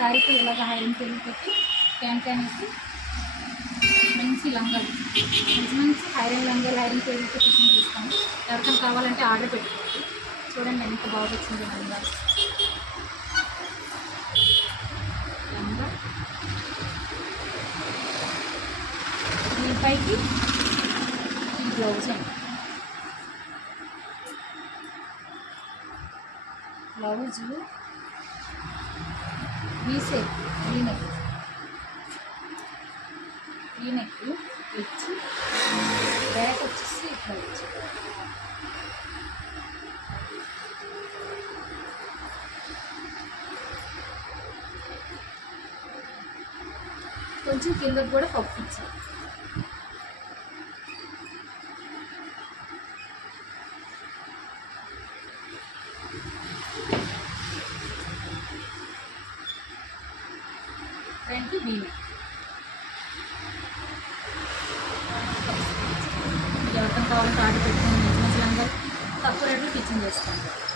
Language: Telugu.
శారీతో ఇలాగ హైరింగ్ టేబుల్ పెట్టి క్యాన్ వేసి మంచి లంగాలు మంచి హైరింగ్ లంగాలు హైరింగ్ టేబుల్తో స్టిచ్చింగ్ చేస్తాము. ఎవరికైనా కావాలంటే ఆర్డర్ పెట్టుకోండి. చూడండి ఎంత బాగా వచ్చింది లంగా. లంగా దీనిపైకి ఈ బ్లౌజ్ అండి. బ్లౌజు వీసెక్ ఈ నెక్ ఇచ్చి బ్యాక్ వచ్చేసి ఇట్లా వచ్చి కొంచెం కిందకు కూడా పప్పు ఇచ్చారు. Front V-neck. ఎవరికైనా కావాలంటే ఆర్డర్ పెట్టుకుని మంచి మంచి లంగా తక్కువ రేట్లో స్టిచ్చింగ్ చేస్తాను.